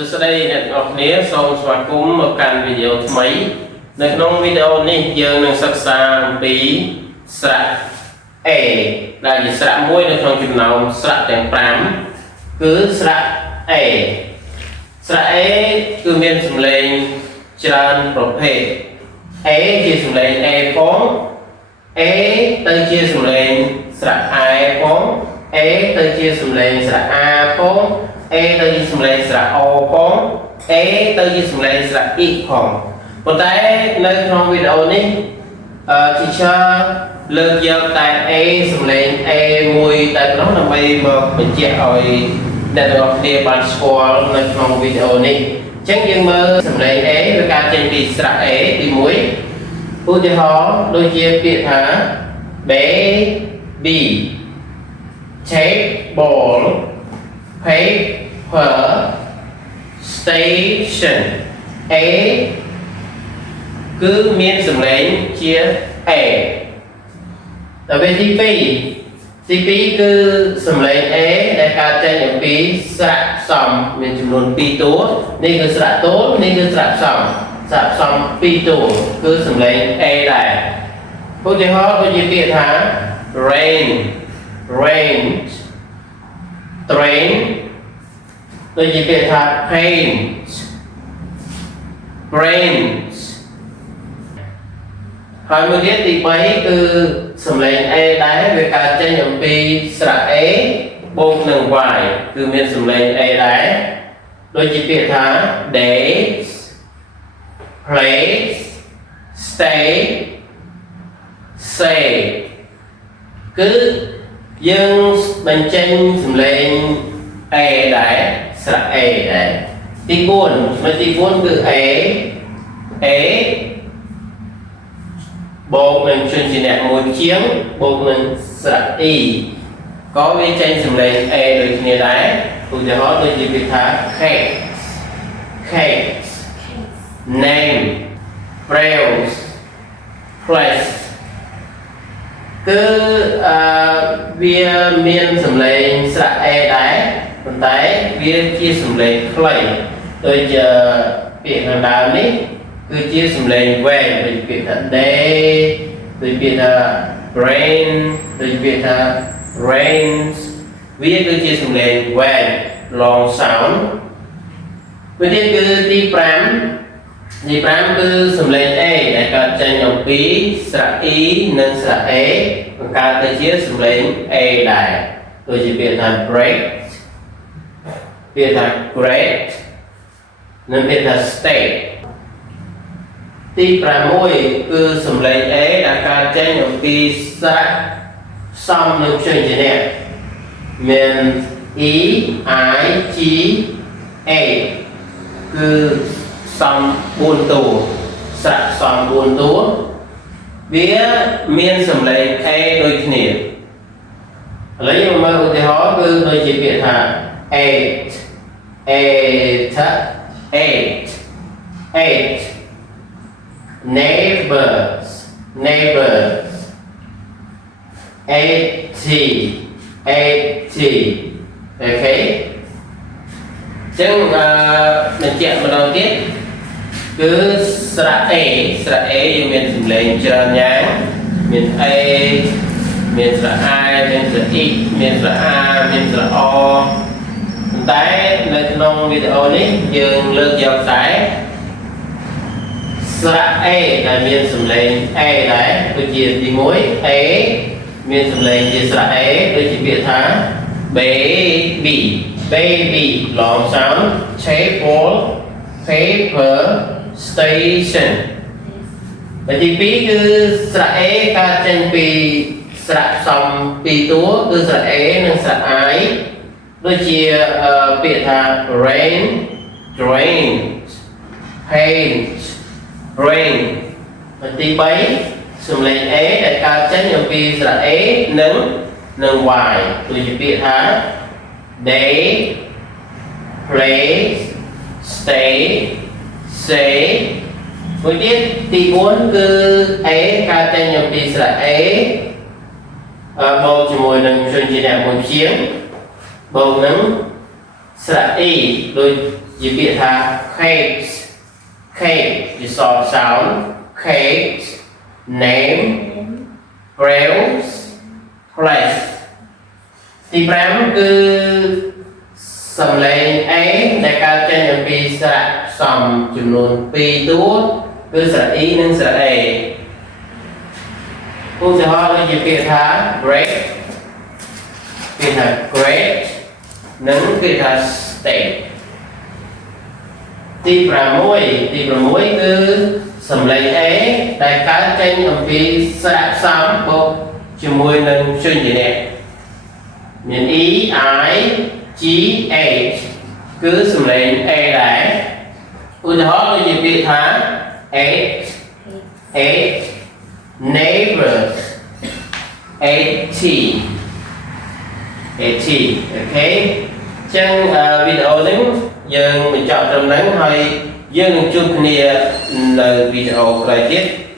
សួស្តីអ្នកទាំងអស់គ្នាសូមស្វាគមន៍មកកាន់វីដេអូថ្មីនៅក្នុងវីដេអូនេះយើងនឹងសិក្សាអំពីស្រៈ A ដែលជាស្រៈមួយនៅក្នុងចំណោមស្រៈទាំង5គឺស្រៈ A ស្រៈ A គឺមានសំឡេងច្រើនប្រភេទ A ជាសំឡេង A ផង A ទៅជាសំឡេងស្រៈ I ផង A ទៅជាសំឡេងស្រៈ A ផង A ទៅជាសំឡេងស្រៈ O ផង A ទៅជាសំឡេងស្រៈ E ផងប៉ុន្តែនៅក្នុងវីដេអូនេះteacher លើកយកតែ A សំឡេង A មួយតែប៉ុណ្ណោះដើម្បីមកបញ្ជាក់ឲ្យអ្នកទាំងអស់គ្នាបានស្គាល់នៅក្នុងវីដេអូនេះអញ្ចឹងយើងមើលសំឡេង A វាកើតចេញពីស្រៈ A ទី1ឧទាហរណ៍ដូចជាពាក្យថា baby take ball paper station A គឺមានសំឡេងជា A ដល់ពេលទី2គឺសំឡេង A ដែលកើតចេញអំពីស្រៈផ្សំមានចំនួន2តួនេះគឺស្រៈទល់នេះគឺស្រៈផ្សំស្រៈផ្សំ2តួគឺសំឡេង A ដែរឧទាហរណ៍ដូចជាពាក្យថា rain train ដូចជាពាក្យថា paint brains ហើយមួយទៀតទី3គឺសំឡេង A ដែរវាកើតចេញអំពីស្រៈ A បូកនឹង Y គឺមានសំឡេង A ដែរដូចជាពាក្យថា days place stay say គឺយើងបញ្ចេញសំឡេង A ដែរស្រៈ A ដែរទី4នៅទី4គឺ A បូកនឹងជនជាអ្នកមួយជាងបូកនឹងស្រៈ E ក៏វាចេញសំឡេង A ដូចគ្នាដែរឧទាហរណ៍ដូចជាពាក្យថា cakes name rails place គឺវាមានសំឡេងស្រៈ A ដែរប៉ុន្តែវាជាសំឡេងខ្លីដូចពាក្យខាងដើមនេះគឺជាសំឡេងវែងដូចពាក្យថា day ដូចពាក្យថា rain ដូចពាក្យថា rains វាគឺជាសំឡេងវែង long sound មួយទៀតគឺទី5គឺសំឡេង A ដែលកើតចេញអំពីស្រៈ E និងស្រៈ A បង្កើតទៅជាសំឡេង A ដែរដូចជាពាក្យថា break ពាក្យថា great និងពាក្យថា state ទី6គឺសំឡេង A ដែលកើតចេញអំពីស្រៈផ្សំនឹងព្យញ្ជនៈមាន E I G A គឺផ្សំ4តួស្រៈផ្សំ4តួវាមានសំឡេង A ដូចគ្នាឥឡូវយើងមើលឧទាហរណ៍គឺដូចជាពាក្យថា eight neighbors 80 អូខេចឹងបញ្ជាក់ម្ដងទៀតគឺស្រៈ A យើងមានសំឡេងច្រើនយ៉ាងមាន A មានស្រៈ I មានស្រៈ E មានស្រៈ A មានស្រៈ O ប៉ុន្តែនៅក្នុងវីដេអូនេះយើងលើកយកតែស្រៈ A ដែលមានសំឡេង A ដែរដូចជាទី1 A មានសំឡេងជាស្រៈ A ដូចជាពាក្យថា baby long sound table paper station ហើយទី2គឺស្រៈ A កើតចេញពីស្រៈផ្សំ2តួគឺស្រៈ A និងស្រៈ I ដូចជាពាក្យថា rain drain paint brain ហើយទី3សំឡេង A ដែលកើតចេញអំពីស្រៈ A និង Y ដូចជាពាក្យថា day place stay say មួយទៀតទី4គឺ A កើតចេញអំពីស្រៈ A បូកជាមួយនឹងជនជាអ្នកមួយជាងបូកនឹងស្រៈ E ដូច ជាពាក្យថា cakes cake ជាសរសោន cakes name prayers place ទី5គឺសំឡេង A ដែលកើតចេញអំពីស្រៈផ្សំចំនួន2តួគឺស្រៈ E និងស្រៈ A ឧទាហរណ៍ដូចជាពាក្យថា great ពាក្យថា great និងពាក្យថា steak ទី6គឺសំឡេង A ដែលកើតចេញអំពីស្រៈផ្សំបូកជាមួយនឹងព្យញ្ជនៈមាន E I G H គឺសំឡេង A ដែរឧទាហរណ៍ដូចជាពាក្យថា eight neighbors 80 អូខេអញ្ចឹងវីដេអូនេះយើងបញ្ចប់ត្រឹមហ្នឹងហើយយើងនឹងជួបគ្នានៅវីដេអូក្រោយទៀត